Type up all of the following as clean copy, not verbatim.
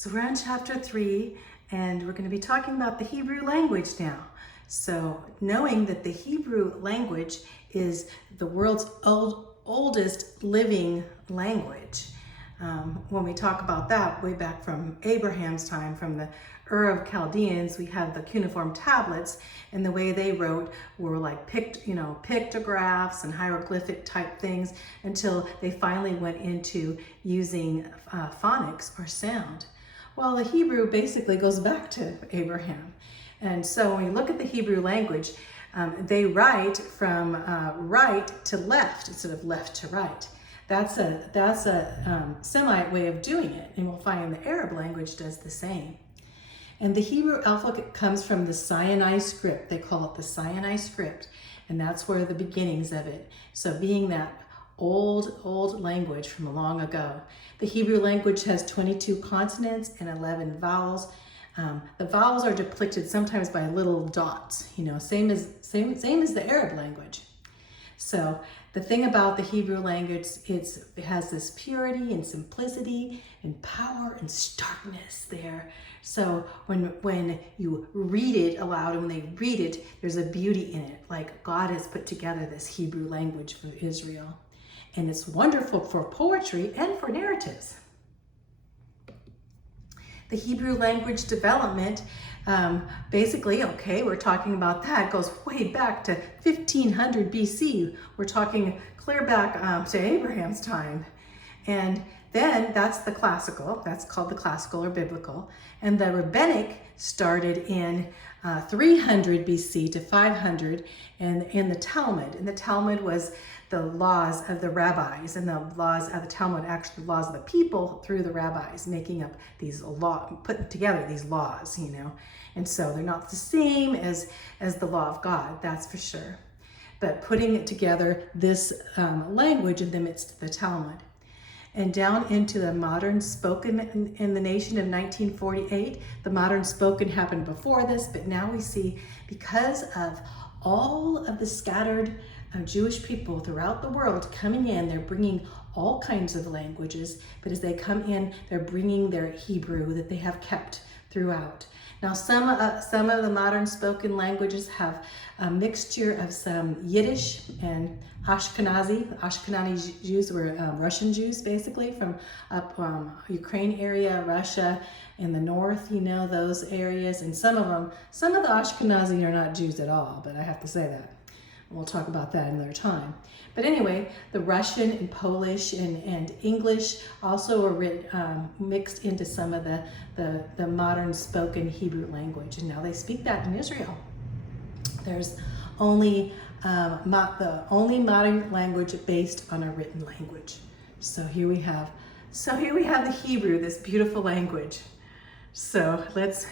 So we're on chapter 3, and we're going to be talking about the Hebrew language now. So knowing that the Hebrew language is the world's oldest living language. When we talk about that, way back from Abraham's time, from the Ur of Chaldeans, we have the cuneiform tablets, and the way they wrote were like pictographs and hieroglyphic type things until they finally went into using phonics or sound. Well, the Hebrew basically goes back to Abraham. And so when you look at the Hebrew language, they write from right to left instead of left to right. That's a Semite way of doing it, and we'll find the Arab language does the same. And the Hebrew alphabet comes from the Sinai script. They call it the Sinai script, and that's where the beginnings of it. So being that old language from long ago. The Hebrew language has 22 consonants and 11 vowels. The vowels are depicted sometimes by little dots, same as the Arab language. So the thing about the Hebrew language, it has this purity and simplicity and power and starkness there. So when you read it aloud and when they read it, there's a beauty in it. Like God has put together this Hebrew language for Israel. And it's wonderful for poetry and for narratives. The Hebrew language development, basically, we're talking about that, goes way back to 1500 BC. We're talking clear back to Abraham's time. And then that's the classical, that's called the classical or biblical. And the rabbinic started in 300 BC to 500 in the Talmud. And the Talmud was the laws of the rabbis, and the laws of the Talmud, actually the laws of the people through the rabbis, making up these putting together these laws, And so they're not the same as the law of God, that's for sure. But putting it together, this language in the midst of the Talmud. And down into the modern spoken in the nation of 1948. The modern spoken happened before this, but now we see, because of all of the scattered Jewish people throughout the world coming in, they're bringing all kinds of languages, but as they come in, they're bringing their Hebrew that they have kept throughout. Now, some of the modern spoken languages have a mixture of some Yiddish and Ashkenazi. Ashkenazi Jews were Russian Jews, basically, from up Ukraine area, Russia, in the north, those areas. And some of the Ashkenazi are not Jews at all, but I have to say that. We'll talk about that another time. But anyway, the Russian and Polish and English also are mixed into some of the modern spoken Hebrew language. And now they speak that in Israel. There's only the only modern language based on a written language. So here we have the Hebrew, this beautiful language. So let's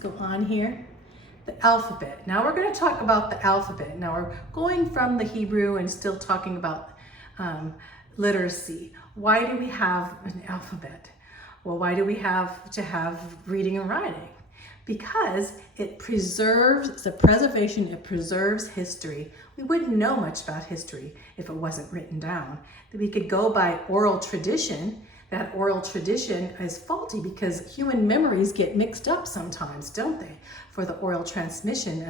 go on here. The alphabet. Now we're going to talk about the alphabet. Now we're going from the Hebrew and still talking about literacy. Why do we have an alphabet? Well, why do we have to have reading and writing? Because it preserves history. We wouldn't know much about history if it wasn't written down. That we could go by oral tradition. That oral tradition is faulty because human memories get mixed up sometimes, don't they? For the oral transmission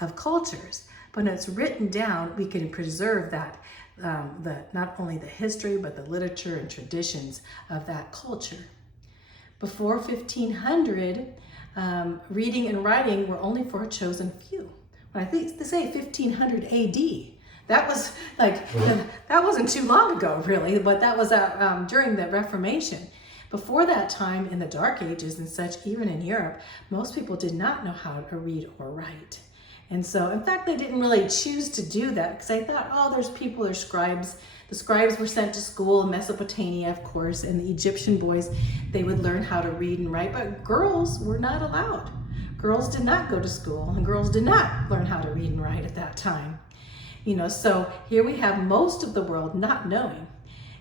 of cultures. But when it's written down, we can preserve that, not only the history, but the literature and traditions of that culture. Before 1500, reading and writing were only for a chosen few. When I think they say 1500 AD, that was that wasn't too long ago, really, but that was during the Reformation. Before that time, in the Dark Ages and such, even in Europe, most people did not know how to read or write. And so, in fact, they didn't really choose to do that because they thought, there's scribes. The scribes were sent to school in Mesopotamia, of course, and the Egyptian boys, they would learn how to read and write, but girls were not allowed. Girls did not go to school, and girls did not learn how to read and write at that time. So here we have most of the world not knowing.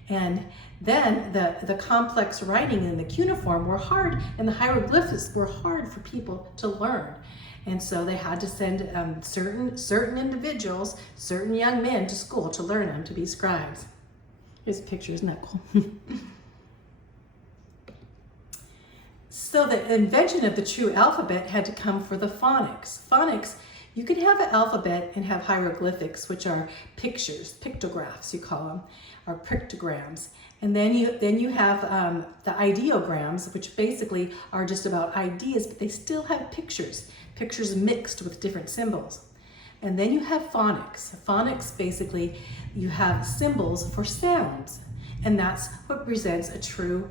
And then the complex writing in the cuneiform were hard, and the hieroglyphics were hard for people to learn. And so they had to send certain individuals, certain young men to school to learn them, to be scribes. Here's a picture, isn't that cool? So the invention of the true alphabet had to come for the phonics. Phonics, you can have an alphabet and have hieroglyphics, which are pictures, pictographs you call them, or pictograms. And then you have the ideograms, which basically are just about ideas, but they still have pictures mixed with different symbols. And then you have phonics. Phonics, basically, you have symbols for sounds. And that's what presents a true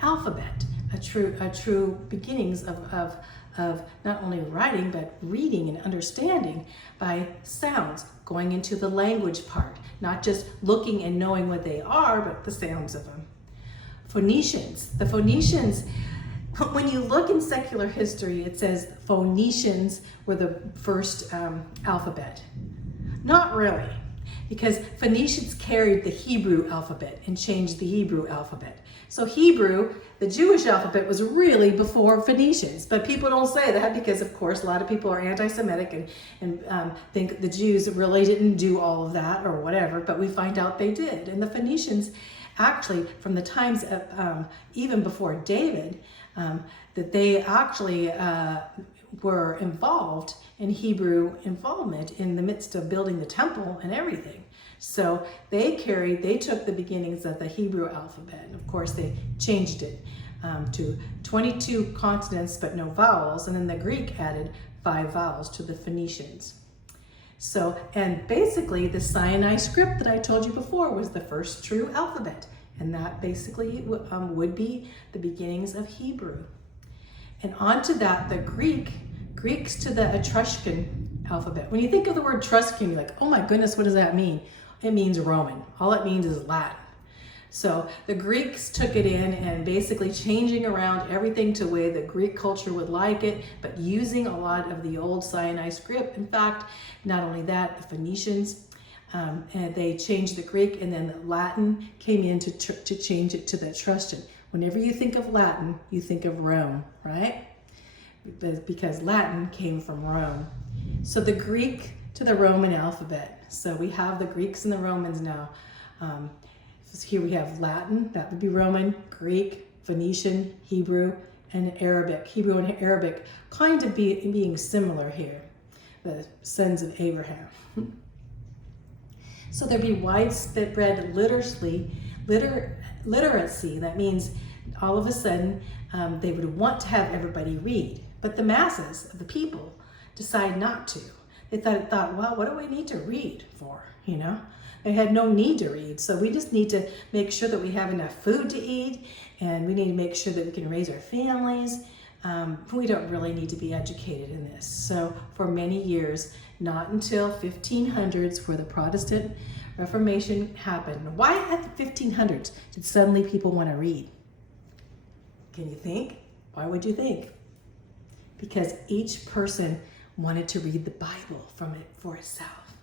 alphabet, a true beginnings of not only writing, but reading and understanding by sounds, going into the language part, not just looking and knowing what they are, but the sounds of them. Phoenicians, the Phoenicians, when you look in secular history, it says Phoenicians were the first alphabet. Not really, because Phoenicians carried the Hebrew alphabet and changed the Hebrew alphabet. So Hebrew, the Jewish alphabet, was really before Phoenicians, but people don't say that because, of course, a lot of people are anti-Semitic and think the Jews really didn't do all of that or whatever, but we find out they did. And the Phoenicians, actually, from the times of, even before David, that they actually were involved in Hebrew involvement in the midst of building the temple and everything. So they took the beginnings of the Hebrew alphabet, and of course they changed it to 22 consonants but no vowels, and then the Greek added 5 vowels to the Phoenicians. So, and basically the Sinai script that I told you before was the first true alphabet, and that basically would be the beginnings of Hebrew. And onto that, the Greeks to the Etruscan alphabet. When you think of the word Etruscan, you're like, oh my goodness, what does that mean? It means Roman. All it means is Latin. So the Greeks took it in and basically changing around everything to the way the Greek culture would like it, but using a lot of the old Sinai script. In fact, not only that, the Phoenicians, and they changed the Greek, and then the Latin came in to change it to the Etruscan. Whenever you think of Latin, you think of Rome, right? Because Latin came from Rome. So the Greek to the Roman alphabet. So we have the Greeks and the Romans now. So here we have Latin, that would be Roman, Greek, Phoenician, Hebrew, and Arabic. Hebrew and Arabic kind of being similar here, the sons of Abraham. So there'd be widespread literacy. That means all of a sudden they would want to have everybody read, but the masses of the people decide not to. They thought, well, what do we need to read for? You know, they had no need to read. So we just need to make sure that we have enough food to eat, and we need to make sure that we can raise our families. We don't really need to be educated in this. So for many years, not until 1500s, where the Protestant Reformation happened. Why at the 1500s did suddenly people want to read? Can you think? Why would you think? Because each person wanted to read the Bible from it for itself.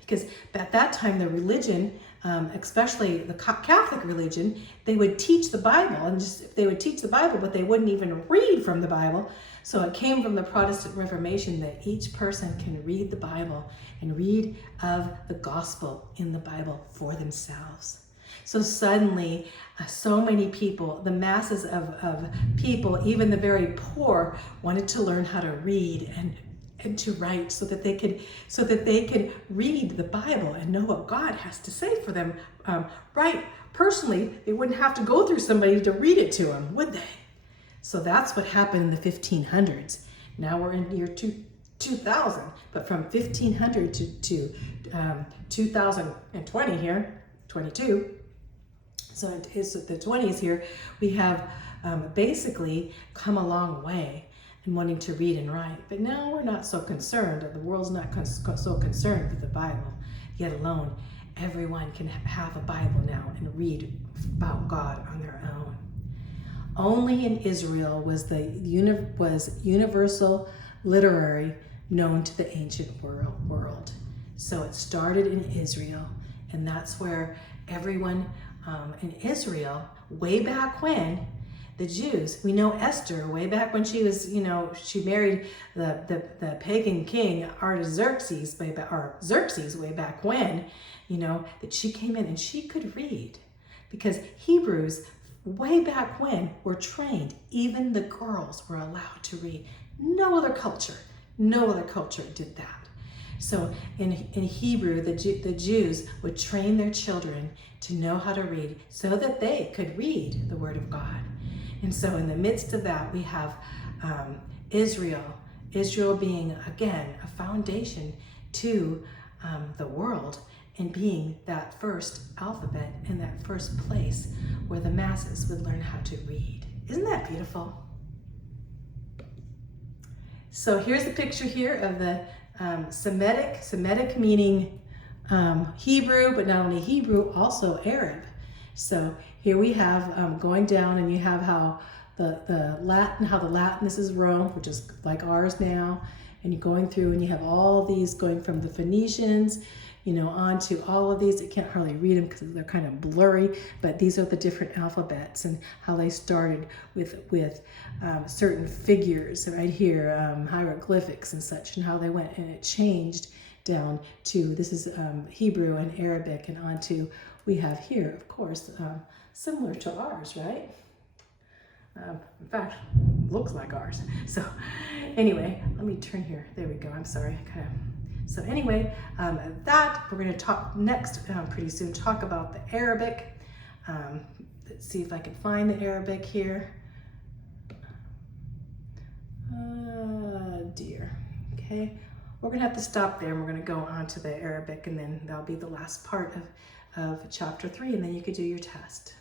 Because at that time, the religion, especially the Catholic religion, they would teach the Bible, and they would teach the Bible, but they wouldn't even read from the Bible. So it came from the Protestant Reformation that each person can read the Bible and read of the gospel in the Bible for themselves. So suddenly, so many people, the masses of people, even the very poor, wanted to learn how to read and to write so that they could read the Bible and know what God has to say for them. Right, personally, they wouldn't have to go through somebody to read it to them, would they? So that's what happened in the 1500s. Now we're in year 2000, but from 1500 to 2020 here, 22. So it's the 20s here. We have basically come a long way in wanting to read and write. But now we're not so concerned, or the world's not so concerned with the Bible, yet alone everyone can have a Bible now and read about God on their own. Only in Israel was universal literary known to the ancient world. So it started in Israel, and that's where everyone in Israel, way back when, the Jews, we know Esther, way back when she was, she married the pagan king Artaxerxes, way back when, that she came in and she could read, because Hebrews way back when, were trained. Even the girls were allowed to read. No other culture did that. So in Hebrew, the Jews would train their children to know how to read so that they could read the Word of God. And so in the midst of that, we have Israel being, again, a foundation to the world and being that first alphabet and that first place where the masses would learn how to read. Isn't that beautiful? So here's a picture here of the Semitic meaning Hebrew, but not only Hebrew, also Arab. So here we have going down, and you have how the Latin, this is Rome, which is like ours now, and you're going through and you have all these going from the Phoenicians, onto all of these. I can't hardly read them because they're kind of blurry, but these are the different alphabets and how they started with certain figures right here, hieroglyphics and such, and how they went, and it changed down to, this is Hebrew and Arabic, and onto, we have here, of course, similar to ours, right? In fact, looks like ours. So anyway, let me turn here. There we go. I'm sorry. So anyway, that we're going to talk next pretty soon, talk about the Arabic. Let's see if I can find the Arabic here. Dear. Okay. We're going to have to stop there, and we're going to go on to the Arabic, and then that'll be the last part of chapter 3, and then you could do your test.